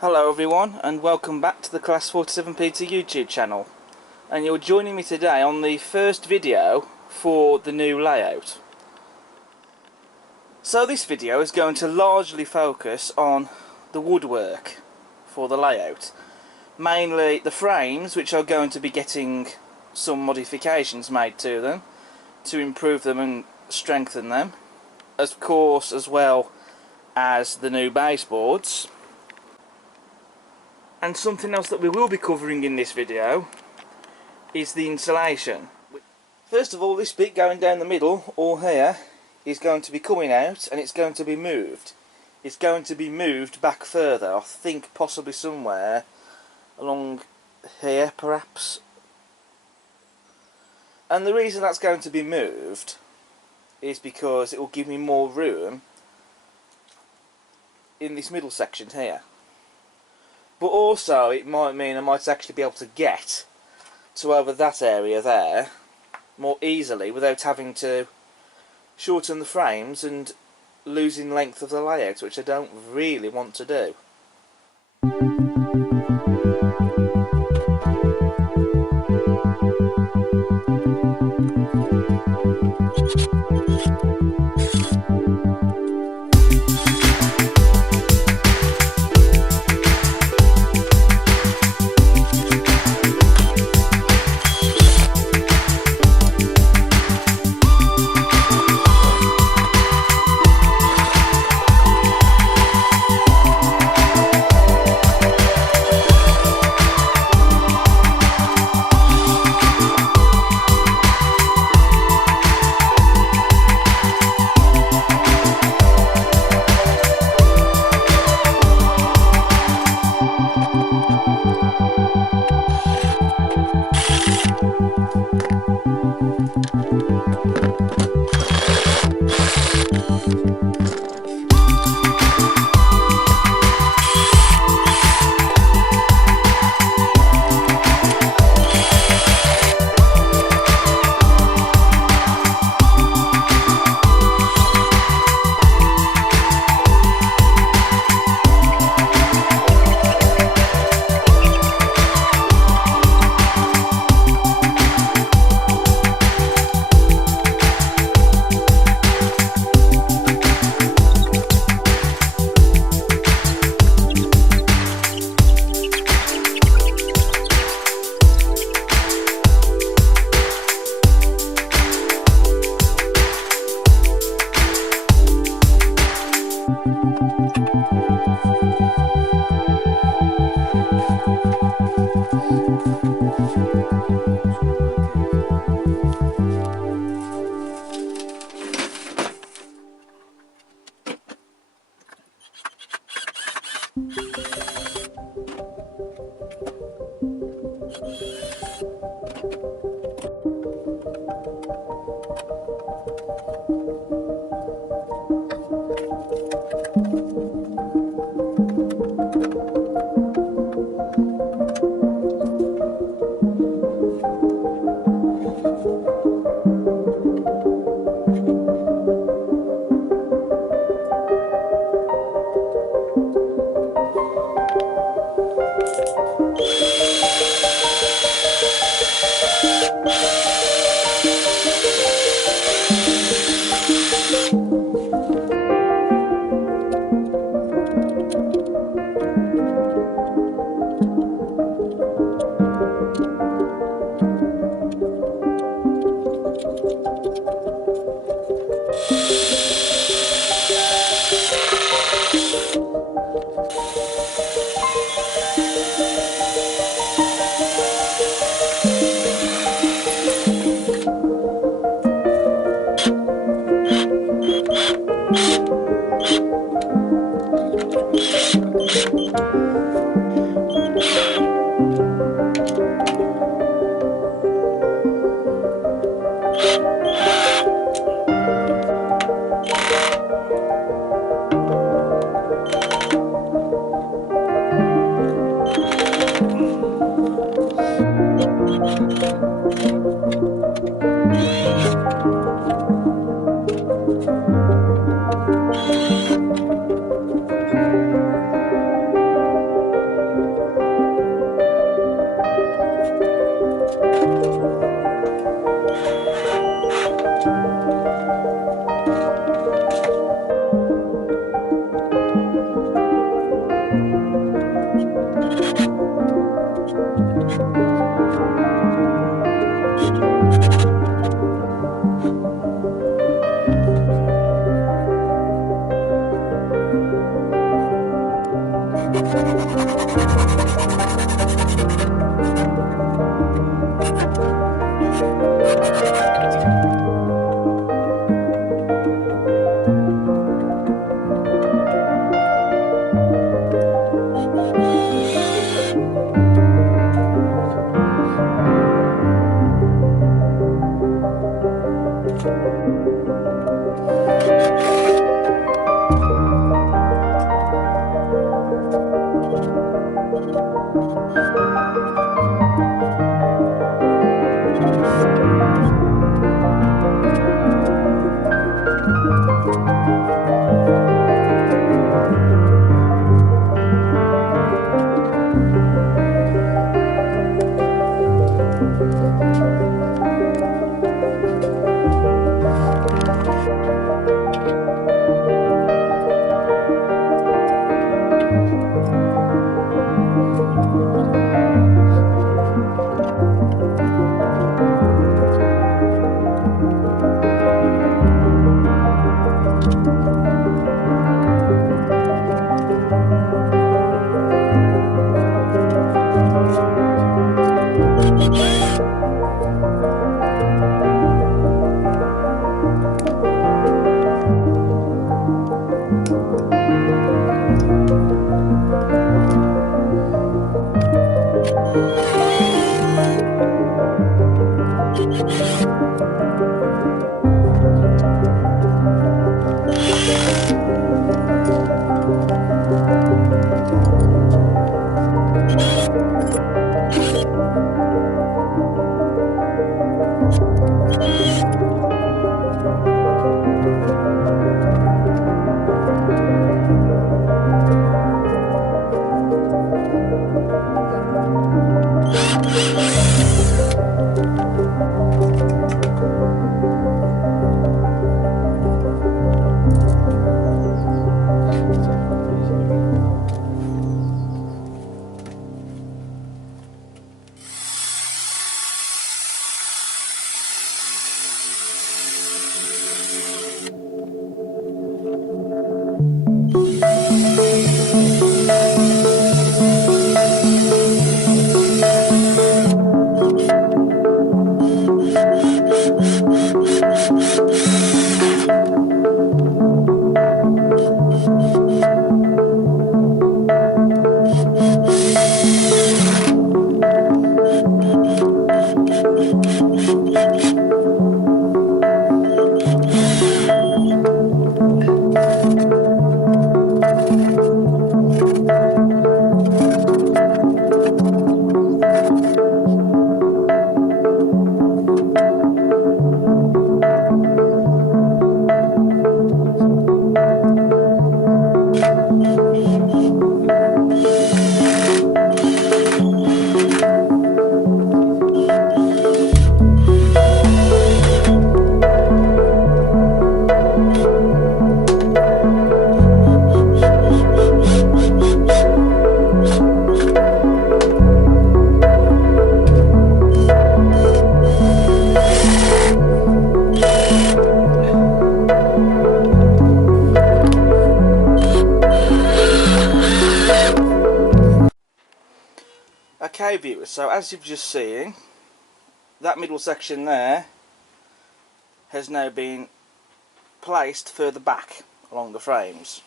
Hello everyone, and welcome back to the Class 47PT YouTube channel. And you're joining me today on the first video for the new layout. So this video is going to largely focus on the woodwork for the layout. Mainly the frames, which are going to be getting some modifications made to them to improve them and strengthen them. Of course, as well as the new baseboards. And something else that we will be covering in this video is the insulation. First of all, this bit going down the middle, or here, is going to be coming out and it's going to be moved. It's going to be moved back further, I think possibly somewhere along here perhaps. And the reason that's going to be moved is because it will give me more room in this middle section here. But also it might mean I might actually be able to get to over that area there more easily without having to shorten the frames and losing length of the layout, which I don't really want to do. Okay viewers, so as you've just seen, that middle section there has now been placed further back along the frames.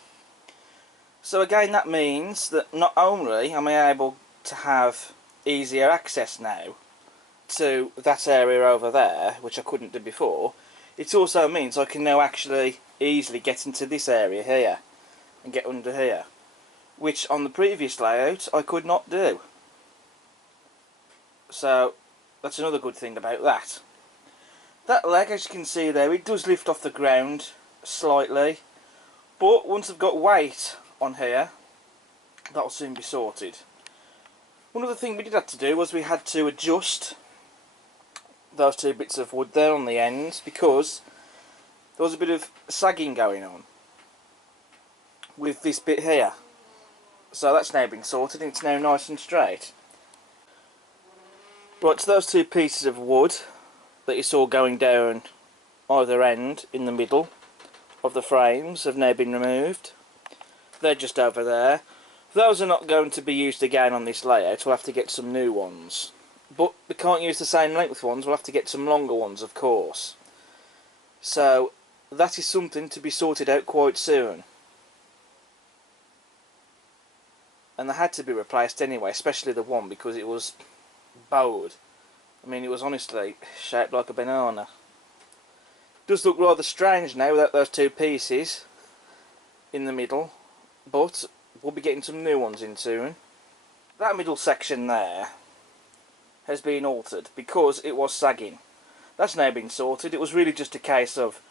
So again, that means that not only am I able to have easier access now to that area over there, which I couldn't do before, it also means I can now actually easily get into this area here and get under here, which on the previous layout I could not do. So that's another good thing about that. That leg, as you can see there, it does lift off the ground slightly, but once I've got weight on here, that'll soon be sorted. One other thing we did have to do was we had to adjust those two bits of wood there on the ends, because there was a bit of sagging going on with this bit here. So that's now been sorted and it's now nice and straight. Right, so those two pieces of wood that you saw going down either end in the middle of the frames have now been removed. They're just over there. Those are not going to be used again on this layout. We'll have to get some new ones. But we can't use the same length ones, we'll have to get some longer ones, of course. So that is something to be sorted out quite soon. And they had to be replaced anyway, especially the one, because it was bowed. I mean, it was honestly shaped like a banana. It does look rather strange now without those two pieces in the middle, but we'll be getting some new ones in soon. That middle section there has been altered because it was sagging. That's now been sorted. It was really just a case of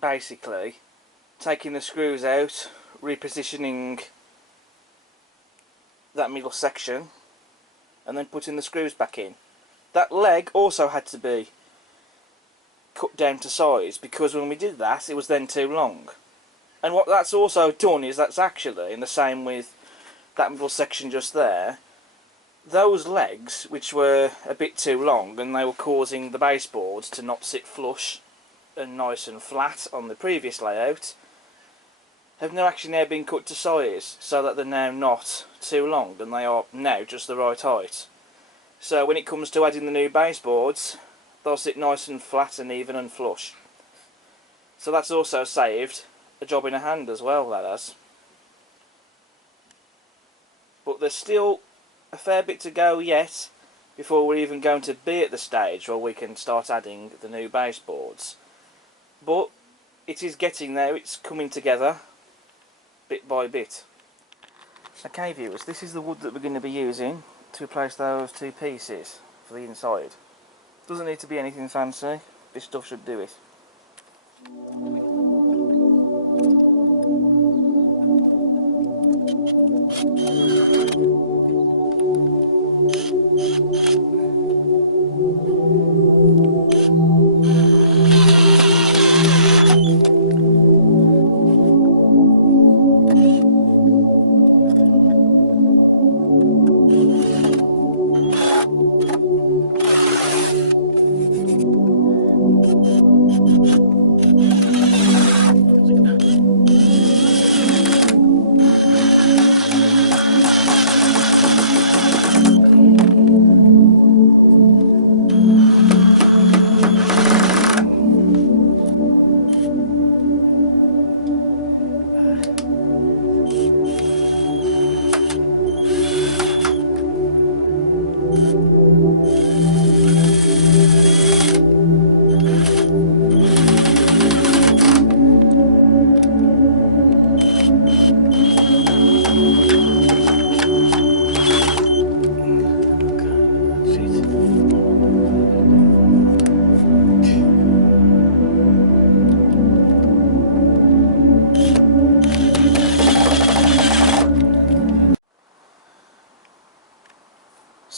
basically taking the screws out, repositioning that middle section, and then putting the screws back in. That leg also had to be cut down to size because when we did that it was then too long. And what that's also done is that's actually, in the same with that middle section just there, those legs which were a bit too long and they were causing the baseboards to not sit flush and nice and flat on the previous layout, have now been cut to size so that they're now not too long and they are now just the right height. So when it comes to adding the new baseboards, they'll sit nice and flat and even and flush. So that's also saved a job in a hand as well, that has. But there's still a fair bit to go yet before we're even going to be at the stage where we can start adding the new baseboards. But it is getting there, it's coming together bit by bit. Okay viewers, this is the wood that we're going to be using to replace those two pieces for the inside. Doesn't need to be anything fancy, this stuff should do it.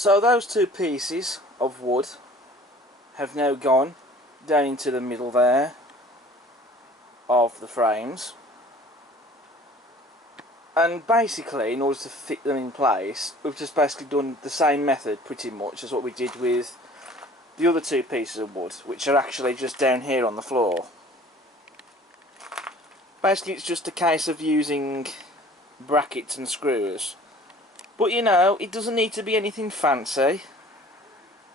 So those two pieces of wood have now gone down into the middle there of the frames, and basically in order to fit them in place we've just basically done the same method pretty much as what we did with the other two pieces of wood, which are actually just down here on the floor. Basically it's just a case of using brackets and screws. But you know, it doesn't need to be anything fancy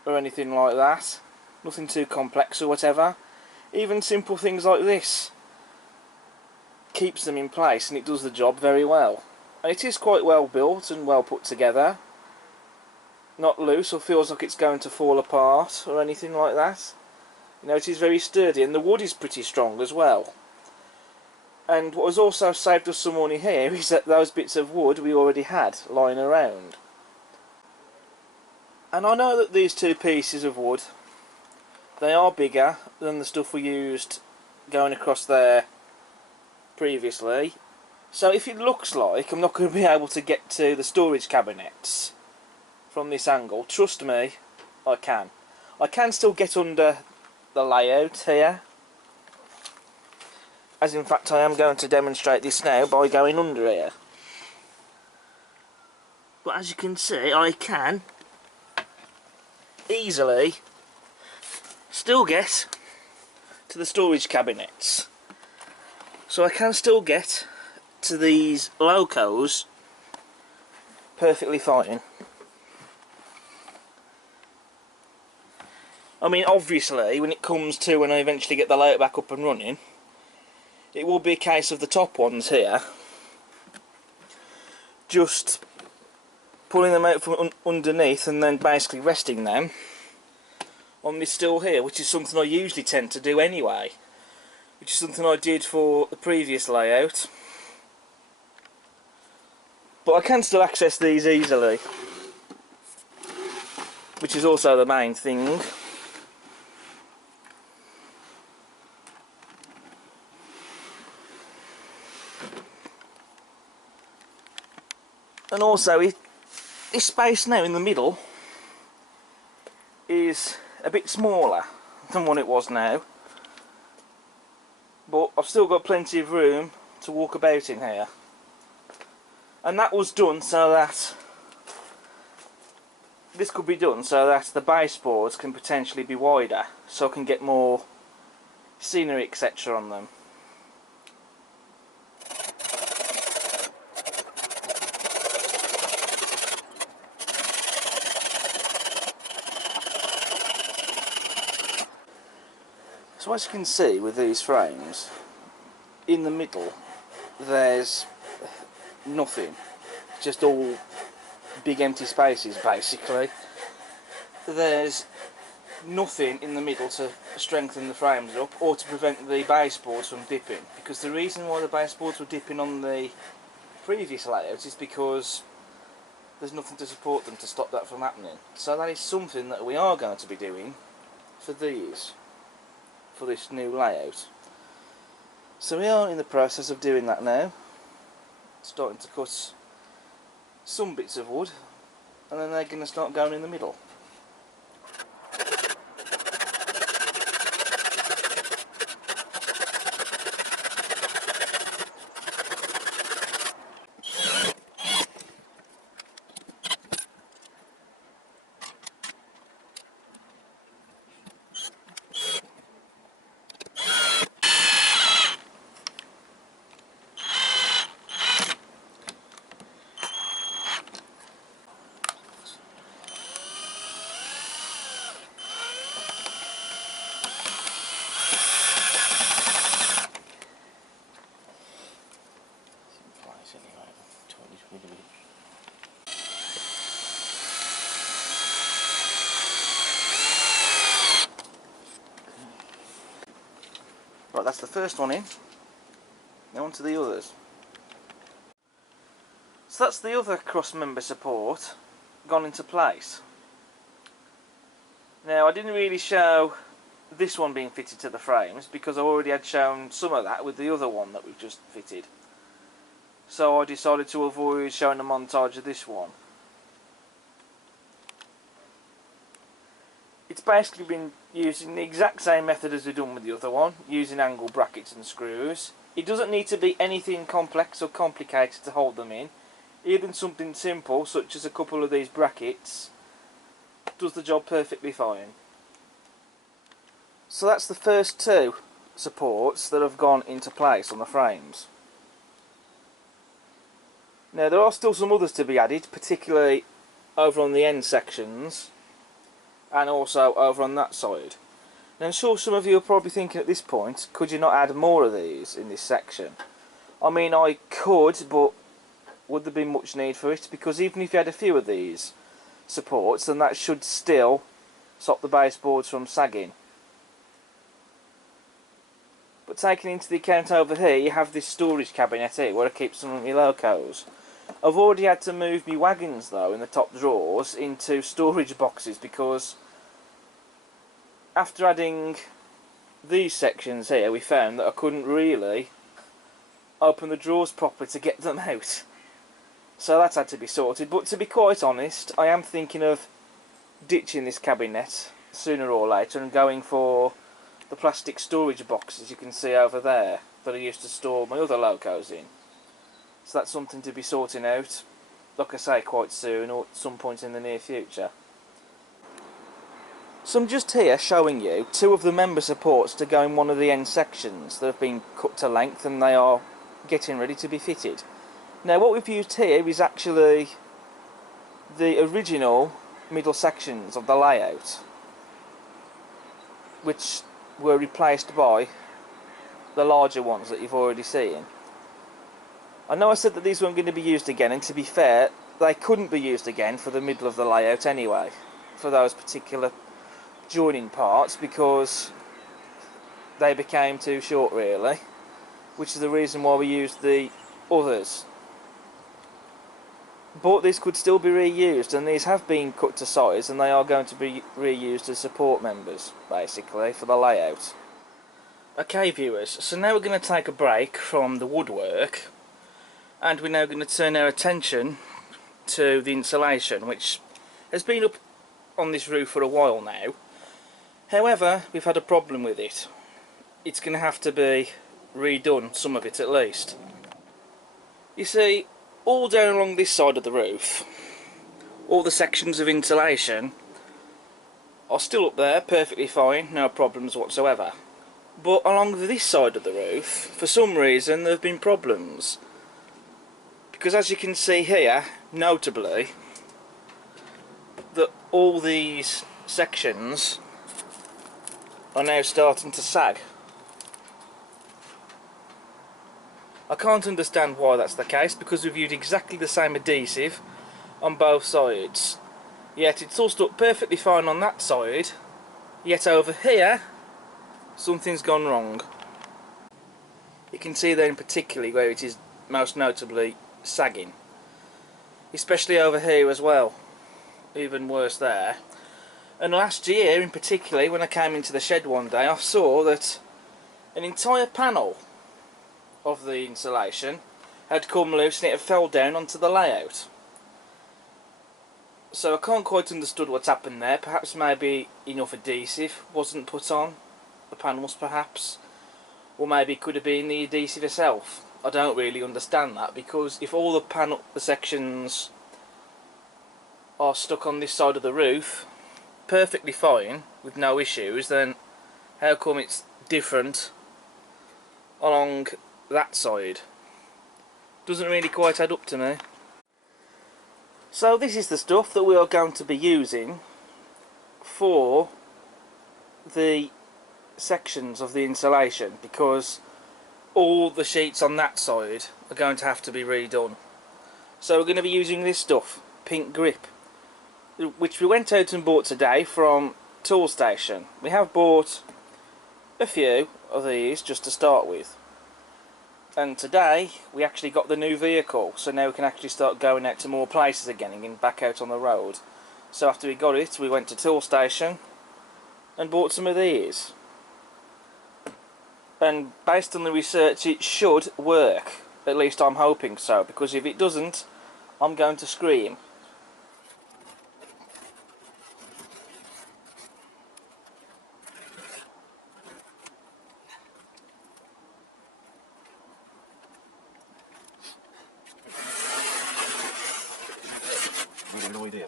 or anything like that. Nothing too complex or whatever. Even simple things like this keeps them in place and it does the job very well. And it is quite well built and well put together. Not loose or feels like it's going to fall apart or anything like that. You know, it is very sturdy and the wood is pretty strong as well. And what has also saved us some money here is that those bits of wood we already had lying around. And I know that these two pieces of wood, they are bigger than the stuff we used going across there previously. So if it looks like I'm not going to be able to get to the storage cabinets from this angle, trust me, I can. I can still get under the layout here. As in fact I am going to demonstrate this now by going under here. But as you can see, I can easily still get to the storage cabinets. So I can still get to these locos perfectly fine. I mean, obviously, when it comes to when I eventually get the layout back up and running, it will be a case of the top ones here, just pulling them out from underneath and then basically resting them on this stool here, which is something I usually tend to do anyway, which is something I did for the previous layout. But I can still access these easily, which is also the main thing. And also, this space now in the middle is a bit smaller than what it was now, but I've still got plenty of room to walk about in here. And that was done so that this could be done so that the baseboards can potentially be wider, so I can get more scenery etc. on them. So as you can see with these frames, in the middle there's nothing, just all big empty spaces basically. There's nothing in the middle to strengthen the frames up or to prevent the baseboards from dipping, because the reason why the baseboards were dipping on the previous layout is because there's nothing to support them to stop that from happening. So that is something that we are going to be doing for these, for this new layout. So we are in the process of doing that now, starting to cut some bits of wood, and then they're going to start going in the middle. Right, that's the first one in. Now on to the others. So that's the other cross-member support gone into place. Now I didn't really show this one being fitted to the frames because I already had shown some of that with the other one that we've just fitted. So I decided to avoid showing a montage of this one. It's basically been using the exact same method as we've done with the other one, using angle brackets and screws. It doesn't need to be anything complex or complicated to hold them in. Even something simple, such as a couple of these brackets, does the job perfectly fine. So that's the first two supports that have gone into place on the frames. Now there are still some others to be added, particularly over on the end sections and also over on that side. Now I'm sure some of you are probably thinking at this point, could you not add more of these in this section? I mean, I could, but would there be much need for it? Because even if you had a few of these supports, then that should still stop the baseboards from sagging. But taking into the account over here, you have this storage cabinet here where I keep some of my locos. I've already had to move my wagons though in the top drawers into storage boxes because after adding these sections here we found that I couldn't really open the drawers properly to get them out. So that's had to be sorted, but to be quite honest, I am thinking of ditching this cabinet sooner or later and going for the plastic storage boxes you can see over there that I used to store my other locos in. So that's something to be sorting out, like I say, quite soon or at some point in the near future. So I'm just here showing you two of the member supports to go in one of the end sections that have been cut to length and they are getting ready to be fitted. Now what we've used here is actually the original middle sections of the layout, which were replaced by the larger ones that you've already seen. I know I said that these weren't going to be used again, and to be fair, they couldn't be used again for the middle of the layout anyway, for those particular joining parts, because they became too short really, which is the reason why we used the others. But these could still be reused, and these have been cut to size, and they are going to be reused as support members basically for the layout. Okay viewers, so now we're going to take a break from the woodwork, and we're now going to turn our attention to the insulation, which has been up on this roof for a while now. However, we've had a problem with it. It's going to have to be redone, some of it at least. You see, all down along this side of the roof, all the sections of insulation are still up there, perfectly fine, no problems whatsoever. But along this side of the roof, for some reason, there have been problems. Because as you can see here, notably, that all these sections are now starting to sag. I can't understand why that's the case, because we've used exactly the same adhesive on both sides. Yet it's all stuck perfectly fine on that side, yet over here something's gone wrong. You can see there in particularly where it is most notably sagging. Especially over here as well. Even worse there. And last year in particular, when I came into the shed one day, I saw that an entire panel of the insulation had come loose and it had fell down onto the layout. So I can't quite understand what's happened there. Perhaps maybe enough adhesive wasn't put on the panels perhaps, or maybe it could have been the adhesive itself. I don't really understand that, because if all the sections are stuck on this side of the roof perfectly fine with no issues, then how come it's different along that side? Doesn't really quite add up to me. So this is the stuff that we are going to be using for the sections of the insulation, because all the sheets on that side are going to have to be redone. So we're going to be using this stuff, Pink Grip, which we went out and bought today from Toolstation. We have bought a few of these just to start with, and today we actually got the new vehicle, so now we can actually start going out to more places again and getting back out on the road. So after we got it, we went to Toolstation and bought some of these. And based on the research, it should work. At least I'm hoping so, because if it doesn't, I'm going to scream. No idea.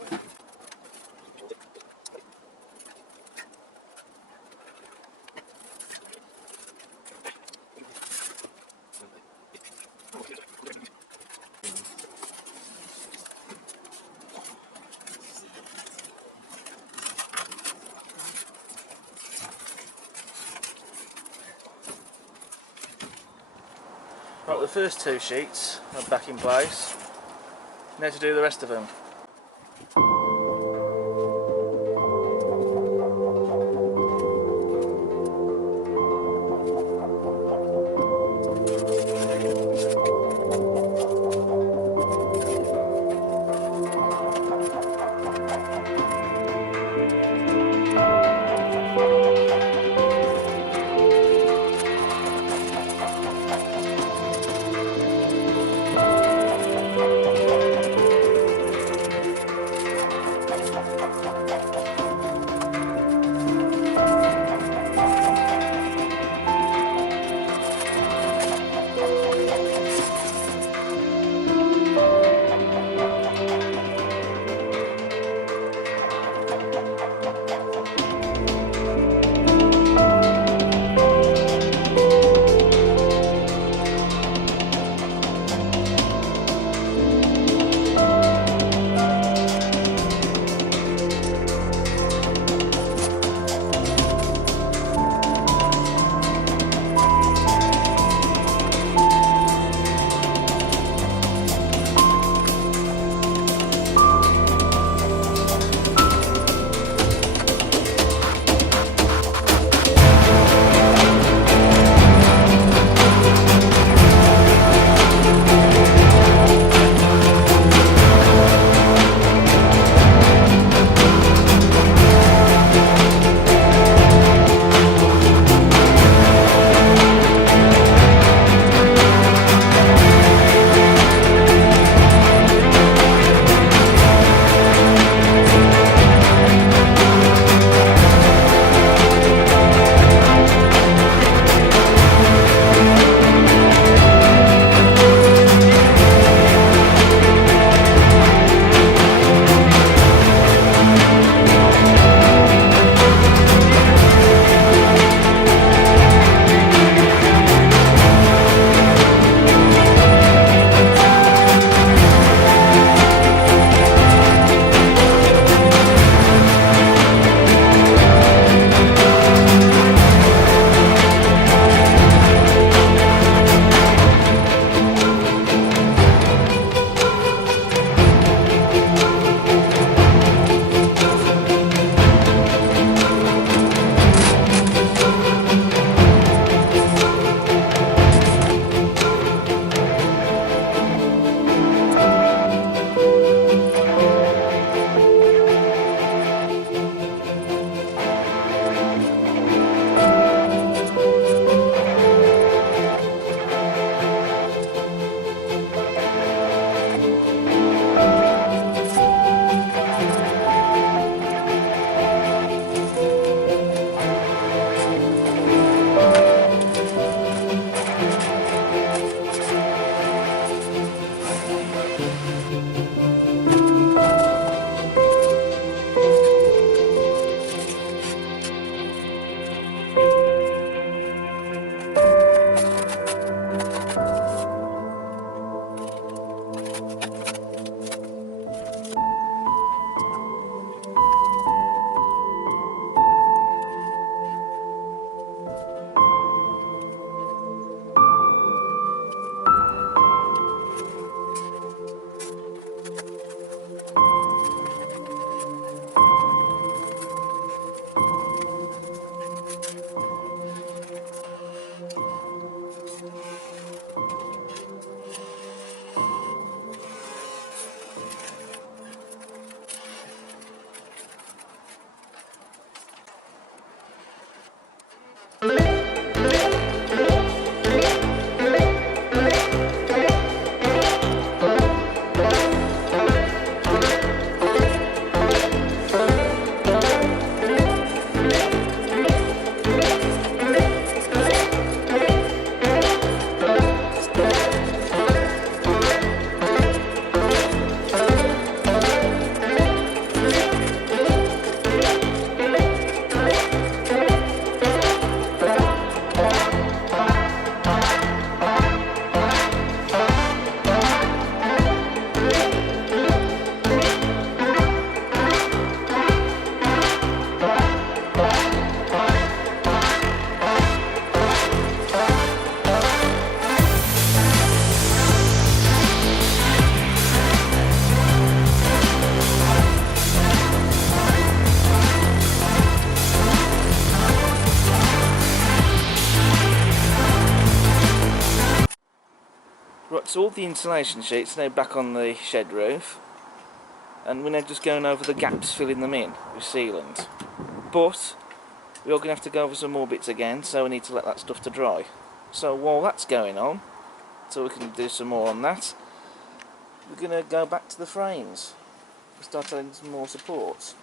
Right, the first two sheets are back in place. Now to do the rest of them. Right, so all the insulation sheets are now back on the shed roof, and we're now just going over the gaps, filling them in with sealant. But we're going to have to go over some more bits again, so we need to let that stuff to dry. So while that's going on, so we can do some more on that, we're going to go back to the frames and start adding some more supports.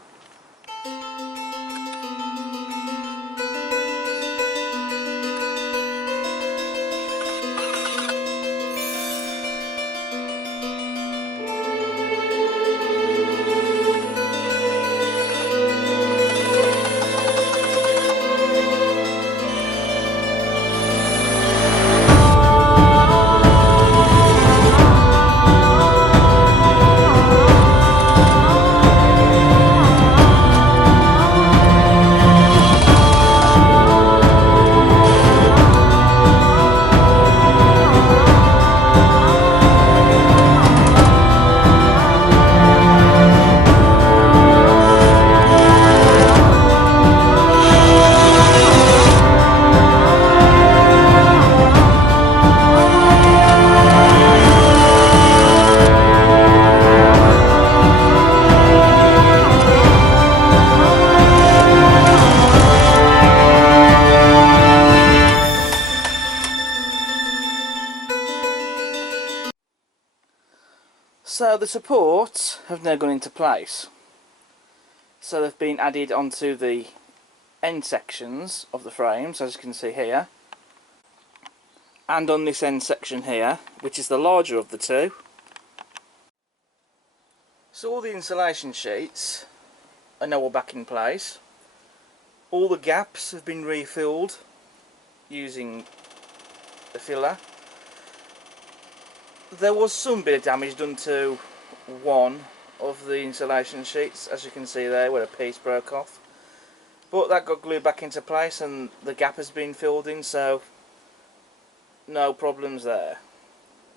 So the supports have now gone into place. So they've been added onto the end sections of the frames, as you can see here, and on this end section here, which is the larger of the two. So all the insulation sheets are now all back in place. All the gaps have been refilled using the filler. There was some bit of damage done to one of the insulation sheets, as you can see there, where a piece broke off, but that got glued back into place and the gap has been filled in, so no problems there.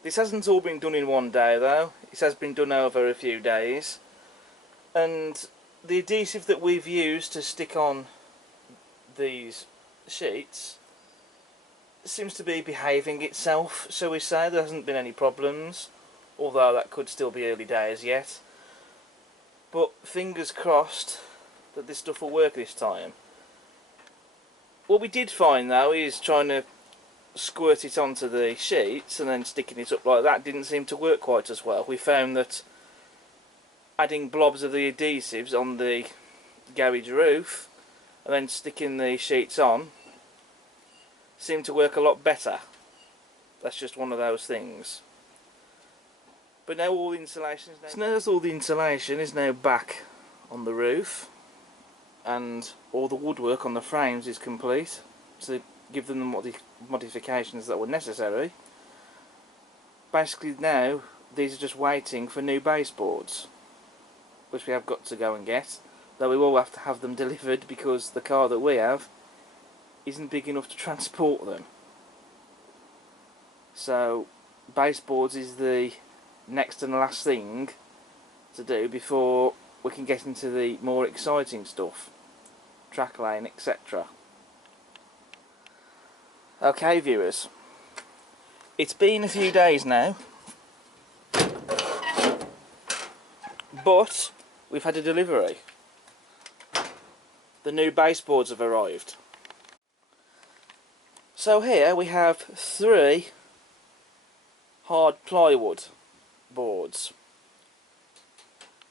This hasn't all been done in one day though, it has been done over a few days, and the adhesive that we've used to stick on these sheets seems to be behaving itself, shall we say. There hasn't been any problems, although that could still be early days yet, but fingers crossed that this stuff will work this time. What we did find though is trying to squirt it onto the sheets and then sticking it up like that didn't seem to work quite as well. We found that adding blobs of the adhesives on the garage roof and then sticking the sheets on seemed to work a lot better. That's just one of those things. But now all the insulation is now back on the roof, and all the woodwork on the frames is complete to give them the modifications that were necessary. Basically now these are just waiting for new baseboards, which we have got to go and get, though we will have to have them delivered because the car that we have isn't big enough to transport them. So baseboards is the next and last thing to do before we can get into the more exciting stuff, track lane, etc. Okay viewers, it's been a few days now, but we've had a delivery. The new baseboards have arrived. So here we have 3 hard plywood boards,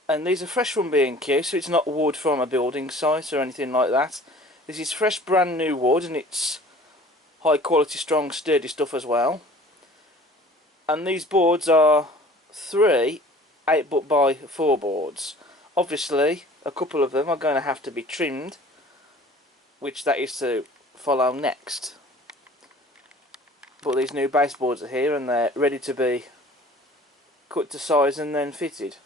and these are fresh from B&Q, so it's not wood from a building site or anything like that. This is fresh brand new wood, and it's high quality, strong, sturdy stuff as well. And these boards are 3 8" by 4 boards. Obviously a couple of them are going to have to be trimmed, which that is to follow next. But these new baseboards are here and they're ready to be cut to size and then fitted.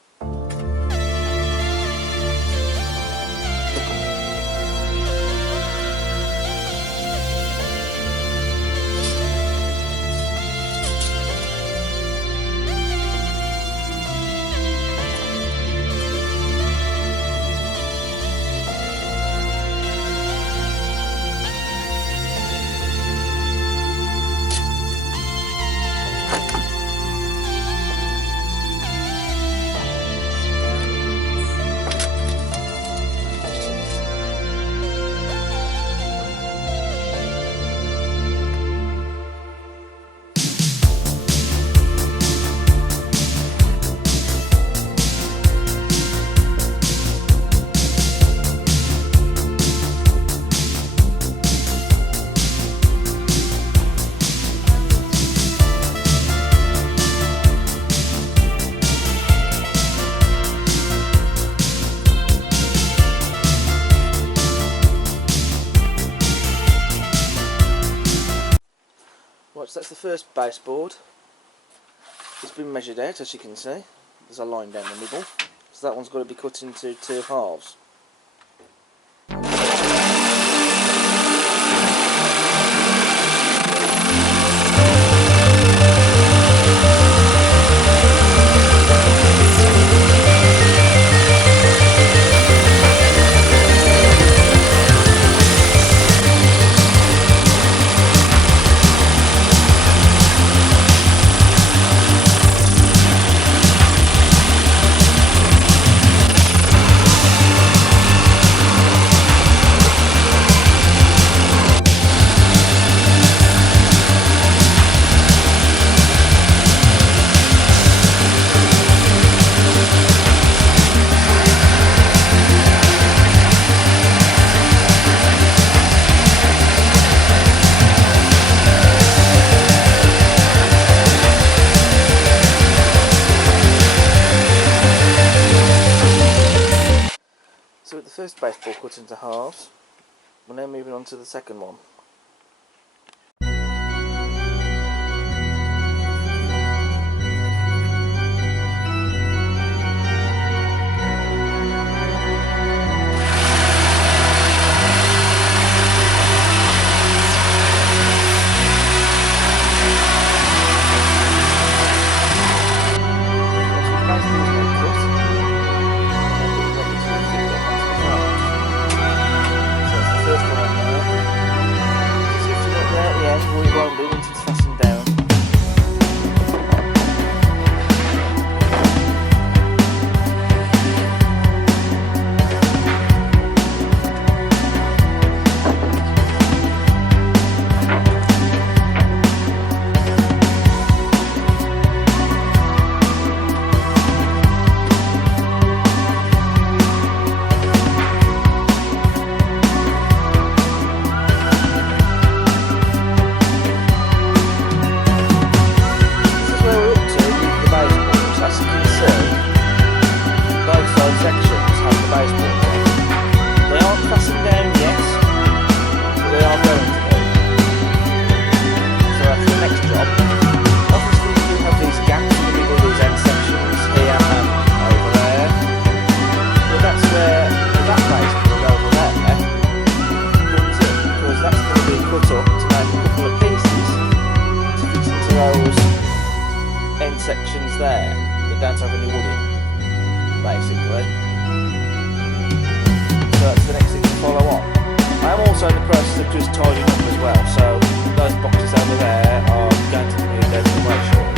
first baseboard has been measured out, as you can see. There's a line down the middle, so that one's got to be cut into 2 halves. So with the first baseboard cut into halves, we're now moving on to the second one. Sections there that don't have any wood in, basically. So that's the next thing to follow on. I am also in the process of just tidying up as well, so those boxes over there are going to be moved out of the way shortly.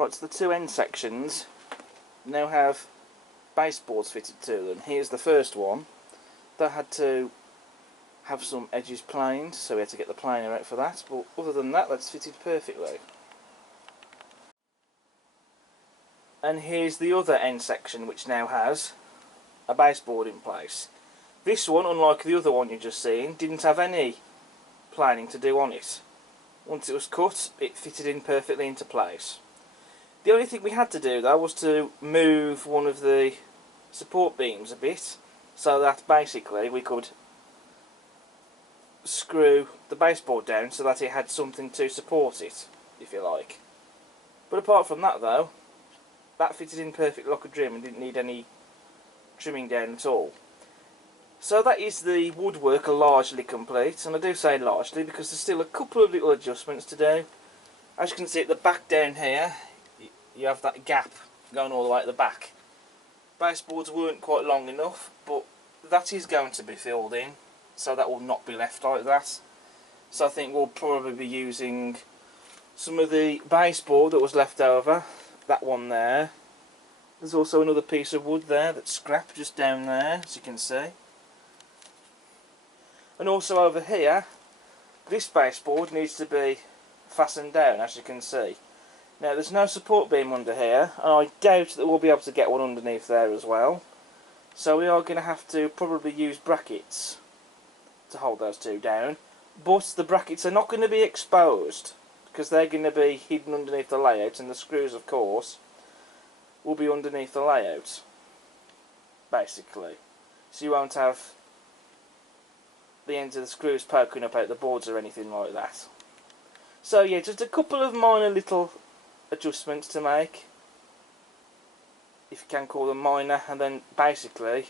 Right, so the two end sections now have baseboards fitted to them. Here's the first one. That had to have some edges planed, so we had to get the planer out for that, but other than that, that's fitted perfectly. And here's the other end section, which now has a baseboard in place. This one, unlike the other one you've just seen, didn't have any planing to do on it. Once it was cut, it fitted in perfectly into place. The only thing we had to do though was to move one of the support beams a bit, so that basically we could screw the baseboard down so that it had something to support it, if you like. But apart from that though, that fitted in perfectly like a dream and didn't need any trimming down at all. So that is the woodwork largely complete, and I do say largely because there's still a couple of little adjustments to do. As you can see at the back down here, you have that gap going all the way at the back. Baseboards weren't quite long enough, but that is going to be filled in, so that will not be left like that. So I think we'll probably be using some of the baseboard that was left over, that one there. There's also another piece of wood there that's scrap just down there, as you can see. And also over here, this baseboard needs to be fastened down, as you can see. Now there's no support beam under here, and I doubt that we'll be able to get one underneath there as well. So we are going to have to probably use brackets to hold those two down. But the brackets are not going to be exposed, because they're going to be hidden underneath the layout, and the screws, of course, will be underneath the layout, basically. So you won't have the ends of the screws poking up out the boards or anything like that. So yeah, just a couple of minor little adjustments to make, if you can call them minor, and then basically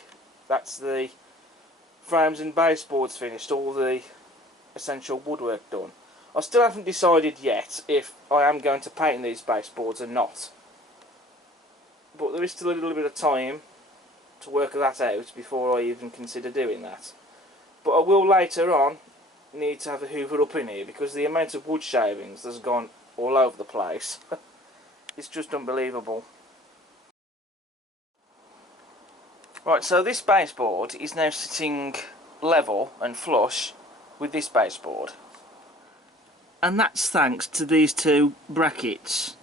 that's the frames and baseboards finished, all the essential woodwork done. I still haven't decided yet if I am going to paint these baseboards or not, but there is still a little bit of time to work that out before I even consider doing that. But I will later on need to have a hoover up in here, because the amount of wood shavings that's gone all over the place it's just unbelievable. Right, so this baseboard is now sitting level and flush with this baseboard, and that's thanks to these two brackets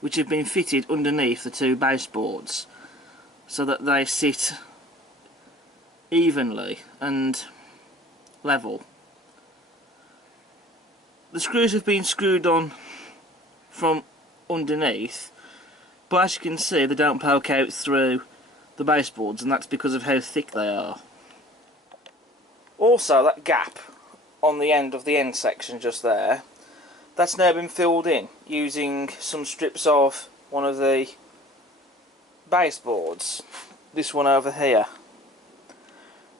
which have been fitted underneath the two baseboards so that they sit evenly and level. The screws have been screwed on from underneath, but as you can see they don't poke out through the baseboards, and that's because of how thick they are. Also, that gap on the end of the end section just there, that's now been filled in using some strips of one of the baseboards, this one over here,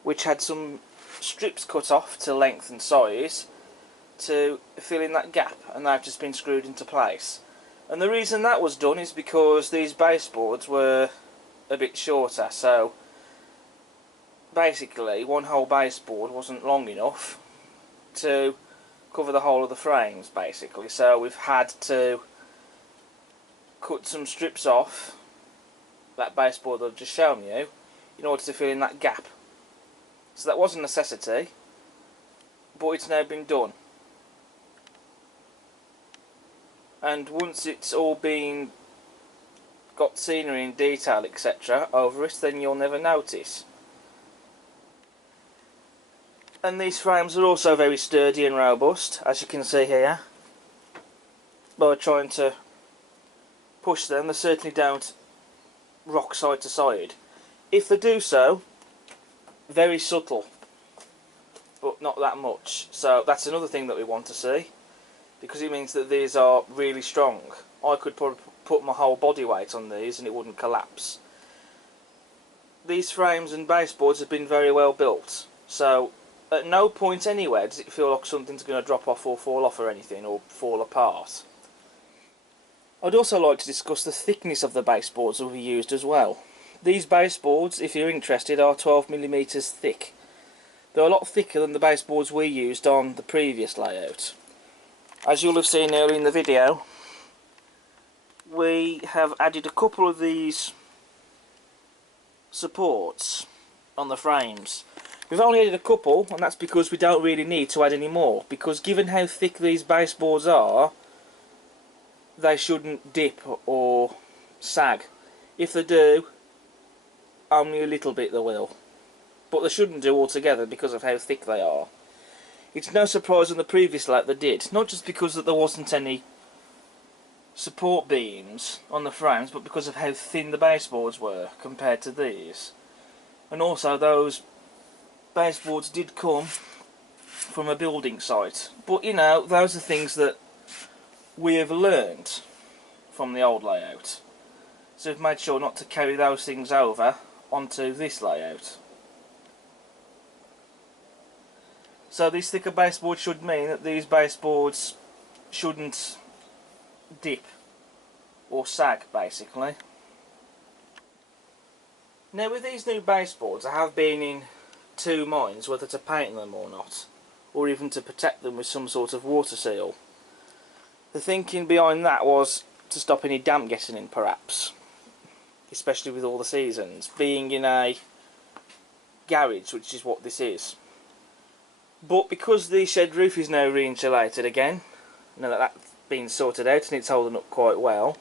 which had some strips cut off to length and size to fill in that gap, and they've just been screwed into place. And the reason that was done is because these baseboards were a bit shorter, so basically one whole baseboard wasn't long enough to cover the whole of the frames, basically. So we've had to cut some strips off that baseboard that I've just shown you in order to fill in that gap. So that was a necessity, but it's now been done. And once it's all been got scenery in detail, etc. over it, then you'll never notice. And these frames are also very sturdy and robust, as you can see here. By trying to push them, they certainly don't rock side to side. If they do so, very subtle, but not that much. So that's another thing that we want to see, because it means that these are really strong. I could probably put my whole body weight on these and it wouldn't collapse. These frames and baseboards have been very well built, so at no point anywhere does it feel like something's going to drop off or fall off or anything, or fall apart. I'd also like to discuss the thickness of the baseboards that we used as well. These baseboards, if you're interested, are 12mm thick. They're a lot thicker than the baseboards we used on the previous layout. As you'll have seen earlier in the video, we have added a couple of these supports on the frames. We've only added a couple, and that's because we don't really need to add any more, because given how thick these baseboards are, they shouldn't dip or sag. If they do, only a little bit they will, but they shouldn't do altogether because of how thick they are. It's no surprise on the previous layout they did, not just because that there wasn't any support beams on the frames, but because of how thin the baseboards were compared to these. And also those baseboards did come from a building site, but you know, those are things that we have learned from the old layout, so we've made sure not to carry those things over onto this layout. So these thicker baseboards should mean that these baseboards shouldn't dip or sag, basically. Now with these new baseboards, I have been in two minds whether to paint them or not, or even to protect them with some sort of water seal. The thinking behind that was to stop any damp getting in, perhaps, especially with all the seasons, being in a garage, which is what this is. But because the shed roof is now re-insulated again, now that that's been sorted out and it's holding up quite well,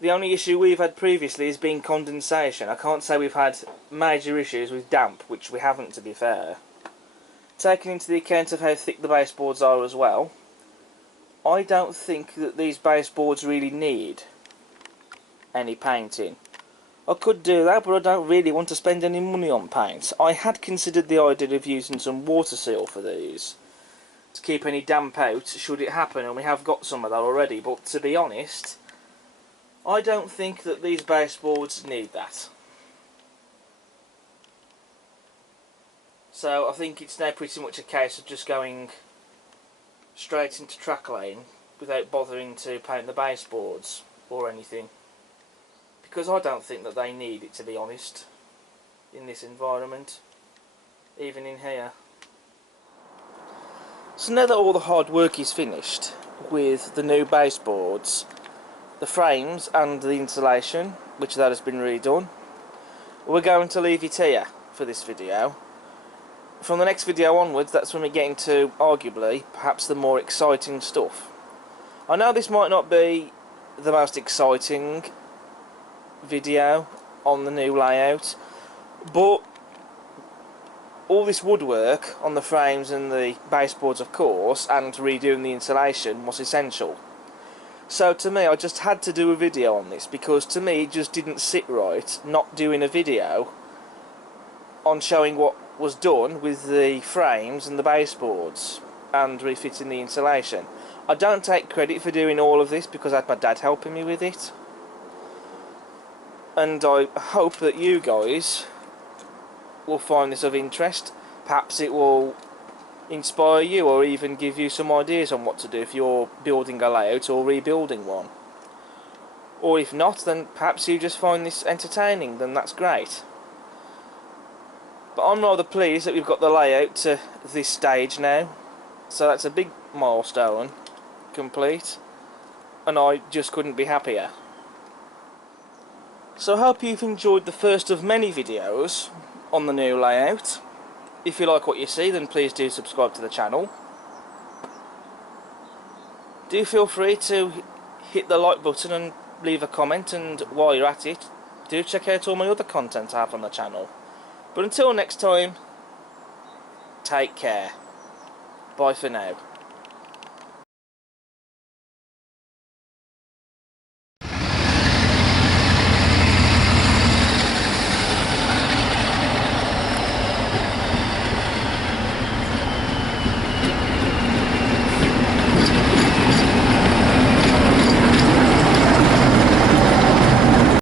the only issue we've had previously has been condensation. I can't say we've had major issues with damp, which we haven't, to be fair. Taking into the account of how thick the baseboards are as well, I don't think that these baseboards really need any painting. I could do that, but I don't really want to spend any money on paint. I had considered the idea of using some water seal for these, to keep any damp out should it happen, and we have got some of that already, but to be honest, I don't think that these baseboards need that. So I think it's now pretty much a case of just going straight into track lane without bothering to paint the baseboards or anything, because I don't think that they need it, to be honest, in this environment, even in here. So now that all the hard work is finished with the new baseboards, the frames and the insulation, which that has been redone, we're going to leave it here for this video. From the next video onwards, that's when we get into, arguably, perhaps the more exciting stuff. I know this might not be the most exciting video on the new layout, but all this woodwork on the frames and the baseboards, of course, and redoing the insulation was essential. So to me, I just had to do a video on this, because to me it just didn't sit right not doing a video on showing what was done with the frames and the baseboards and refitting the insulation. I don't take credit for doing all of this because I had my dad helping me with it, and I hope that you guys will find this of interest. Perhaps it will inspire you, or even give you some ideas on what to do if you're building a layout or rebuilding one. Or if not, then perhaps you just find this entertaining, then that's great. But I'm rather pleased that we've got the layout to this stage now, so that's a big milestone complete, and I just couldn't be happier. So I hope you've enjoyed the first of many videos on the new layout. If you like what you see, then please do subscribe to the channel. Do feel free to hit the like button and leave a comment, and while you're at it, do check out all my other content I have on the channel. But until next time, Take care. Bye for now.